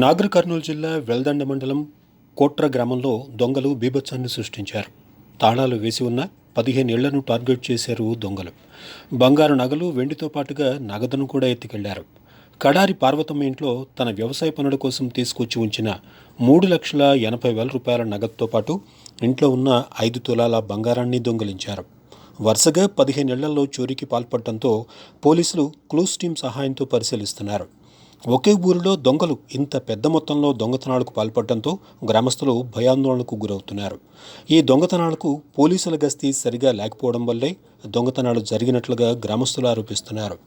నాగర్ కర్నూలు జిల్లా వెల్దండ మండలం కోట్ర గ్రామంలో దొంగలు బీభత్సాన్ని సృష్టించారు. తాళాలు వేసి ఉన్న 15 ఇళ్లను టార్గెట్ చేశారు దొంగలు. బంగారు నగలు, వెండితో పాటుగా నగదును కూడా ఎత్తుకెళ్లారు. కడారి పార్వతమ్మ ఇంట్లో తన వ్యవసాయ పనుల కోసం తీసుకొచ్చి ఉంచిన 3,80,000 రూపాయల నగదుతో పాటు ఇంట్లో ఉన్న 5 తులాల బంగారాన్ని దొంగిలించారు. వరుసగా 15 ఇళ్లలో చోరీకి పాల్పడటంతో పోలీసులు క్లూస్ టీం సహాయంతో పరిశీలిస్తున్నారు. ఒకే ఊరిలో దొంగలు ఇంత పెద్ద మొత్తంలో దొంగతనాలకు పాల్పడటంతో గ్రామస్తులు భయాందోళనకు గురవుతున్నారు. ఈ దొంగతనాలకు పోలీసుల గస్తీ సరిగా లేకపోవడం వల్లే దొంగతనాలు జరిగినట్లుగా గ్రామస్తులు ఆరోపిస్తున్నారు.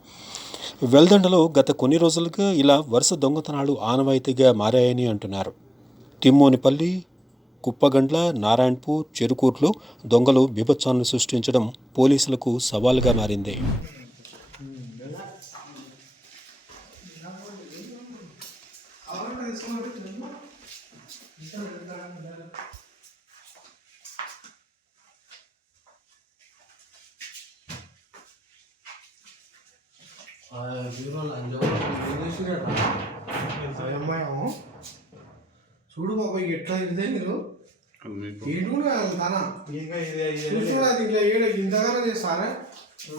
వెల్దండలో గత కొన్ని రోజులుగా ఇలా వరుస దొంగతనాలు ఆనవాయితీగా మారాయని అంటున్నారు. తిమ్మోనిపల్లి, కుప్పగండ్ల, నారాయణపూర్, చెరుకూరులో దొంగలు బీభత్సాన్ని సృష్టించడం పోలీసులకు సవాలుగా మారింది. చూడు బాబా ఎట్లా ఇదే మీరు ఏడుగా తన ఇట్లా ఏడు ఇంతగానో చేస్తారా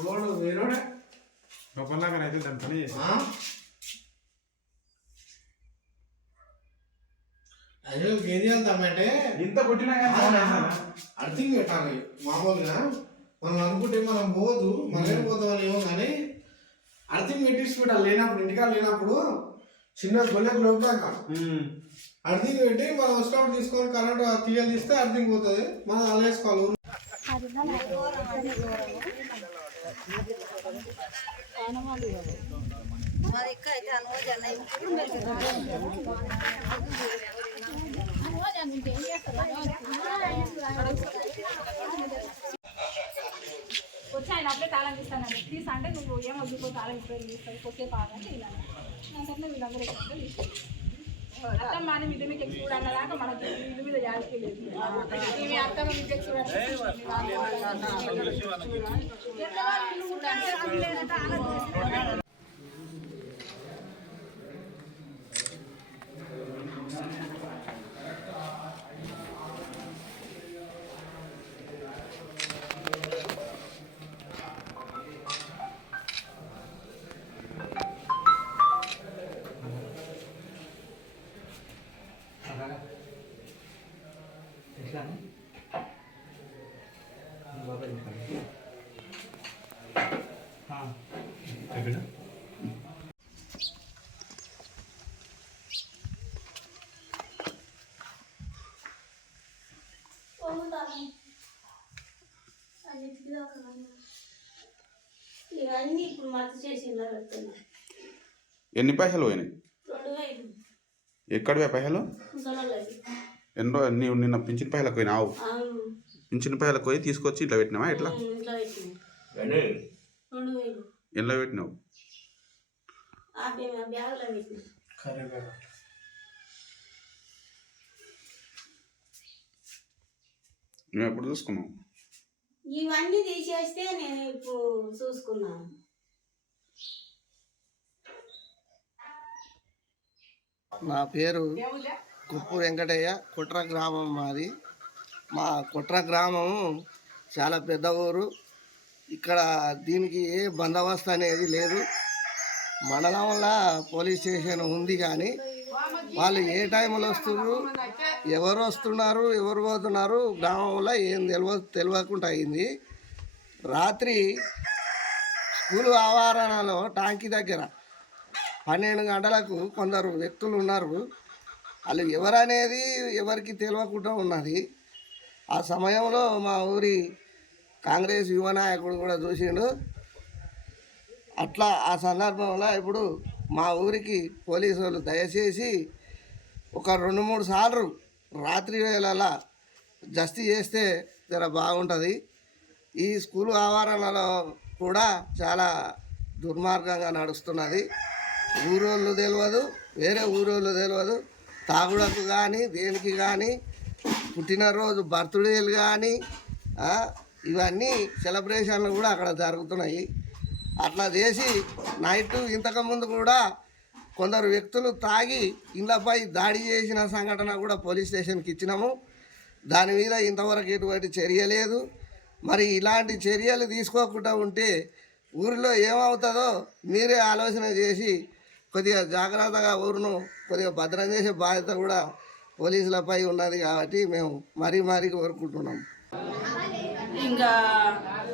రోడ్డు వేరోడే అయితే దాని పని అయ్యో ఏం చేద్దామంటే ఇంత కొట్టినా అర్థం పెట్టాలి. మామూలుగా మనం అనుకుంటే మనం పోదు మనం పోతామని ఏమో కానీ అర్థం పెట్టించి పెట్టాలి. లేనప్పుడు ఇంటికాడ లేనప్పుడు చిన్న గొల్లెకు లోపాక అర్థం పెట్టి మనం వచ్చినప్పుడు తీసుకొని కరెంట్ తీయాలి తీస్తే అర్థం పోతుంది. మనం అలా వేసుకోవాలి. వచ్చి ఆయన అప్పుడే తాళం ఇస్తానండి. ప్లీజ్ అంటే నువ్వు ఏం వద్దుకో తాళం ఇప్పుడు తీస్తావు కొద్దిగా కావాలంటే ఇలా నాకన్నా వీళ్ళందరూ అత్తమ్మ అని మీద మీకు ఎక్స్పూడ్ అన్నదాకా మనకి ఇల్లు మీద జాలికి లేదు. మీ అత్తమ్మ మీకు ఎక్స్పూడ్ ఇవన్నీ ఇప్పుడు మర్చి చేసినారు. ఎన్ని పైసలు పోయినాయి? 2,000. ఎక్కడివే పైసలు? ఎన్నో నీవు నిన్న పింఛన్ పైసలకు పోయినావు. పింఛన్ పైసలకు పోయి తీసుకొచ్చి ఇట్లా పెట్టినావా? ఎట్లా ఎట్లా పెట్టినావు? నువ్వు ఎప్పుడు చూసుకున్నావు? ఇవన్నీ తీసేస్తే నేను ఇప్పుడు చూసుకున్నాను. నా పేరు కుప్పు వెంకటయ్య. కుట్ర గ్రామం మాది. మా కుట్ర గ్రామం చాలా పెద్ద ఊరు. ఇక్కడ దీనికి ఏ బందోబస్తు అనేది లేదు. మండలంలో పోలీస్ స్టేషన్ ఉంది కానీ వాళ్ళు ఏ టైంలో వస్తున్నారు, ఎవరు వస్తున్నారు, ఎవరు పోతున్నారు గ్రామంలో ఏం తెలియకుండా అయింది. రాత్రి స్కూలు ఆవరణలో టాంకీ దగ్గర 12 గంటలకు కొందరు వ్యక్తులు ఉన్నారు. వాళ్ళు ఎవరనేది ఎవరికి తెలియకుండా ఉన్నది. ఆ సమయంలో మా ఊరి కాంగ్రెస్ యువ నాయకుడు కూడా చూసిండు. అట్లా ఆ సందర్భంలో ఇప్పుడు మా ఊరికి పోలీసు వాళ్ళు దయచేసి ఒక 2-3 సార్లు రాత్రి వేళలా జస్తి చేస్తే జర బాగుంటుంది. ఈ స్కూలు ఆవరణలో కూడా చాలా దుర్మార్గంగా నడుస్తున్నది. ఊరోళ్ళు తెలియదు, వేరే ఊరోళ్ళు తెలియదు. తాగుడకు కానీ దేనికి కానీ పుట్టినరోజు బర్త్డేలు కానీ ఇవన్నీ సెలబ్రేషన్లు కూడా అక్కడ జరుగుతున్నాయి. అట్లా చేసి నైట్ ఇంతకుముందు కూడా కొందరు వ్యక్తులు తాగి ఇళ్లపై దాడి చేసిన సంఘటన కూడా పోలీస్ స్టేషన్కి ఇచ్చినాము. దాని మీద ఇంతవరకు ఎటువంటి చర్య లేదు. మరి ఇలాంటి చర్యలు తీసుకోకుండా ఉంటే ఊరిలో ఏమవుతుందో మీరే ఆలోచన చేసి కొద్దిగా జాగ్రత్తగా ఊరును కొద్దిగా భద్రం చేసే బాధ్యత కూడా పోలీసులపై ఉన్నది. కాబట్టి మేము మరీ కోరుకుంటున్నాం. ఇంకా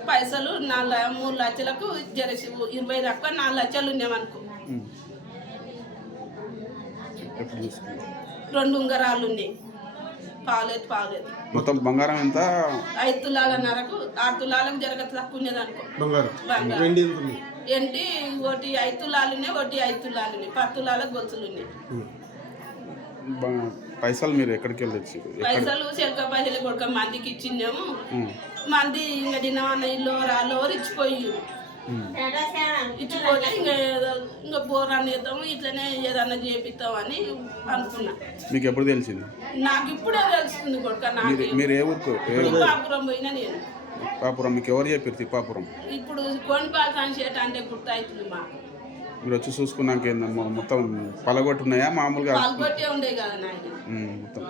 పైసలు 3 లక్షలకు జరసి 20 తక్కువ 4 లక్షలు ఉన్నామనుకో. 2 ఉంగరాలు ఉన్నాయి, పావులేదు. మొత్తం బంగారం ఎంత? 5 తులాలన్నరకు 6 తులాలకు జరగ తక్కువ ఉన్నది అనుకో. బంగారం ఏంటి ఒకటి 5 తులాలు ఉన్నాయి, ఒకటి 5 తులాలు ఉన్నాయి, 10 తులాలకు గొలుసులు ఉన్నాయి. పైసలు మీరు ఎక్కడికి వెళ్ళి తెచ్చారు? పైసలు చెలక పైసలు కొడుక మందికి ఇచ్చిందేమో. మంది ఇంకా తినమన్న ఇల్లు రాళ్ళు ఇచ్చిపోయి ఇచ్చిపోతే ఇంకా బోర్ అనేద్దాము, ఇట్లనే ఏదన్నా చేపిస్తామని అనుకున్నా. మీకు ఎప్పుడు తెలిసింది? నాకు ఇప్పుడే తెలుస్తుంది కొడుక. నాకు మీరు ఏ ఊరుకు? తిప్పాపురం పోయినా నేను. తిప్పాపురం మీకు ఎవరు చెప్పారు? తిప్పాపురం ఇప్పుడు కోనిపాలు కాన్సేట అంటే గుర్తవుతుంది మాకు. మీరు వచ్చి చూసుకున్నాక ఏందమ్మా మొత్తం పలగొట్టున్నాయా మామూలుగా? పాల్గొట్టే ఉండే కదా నాయన. మొత్తం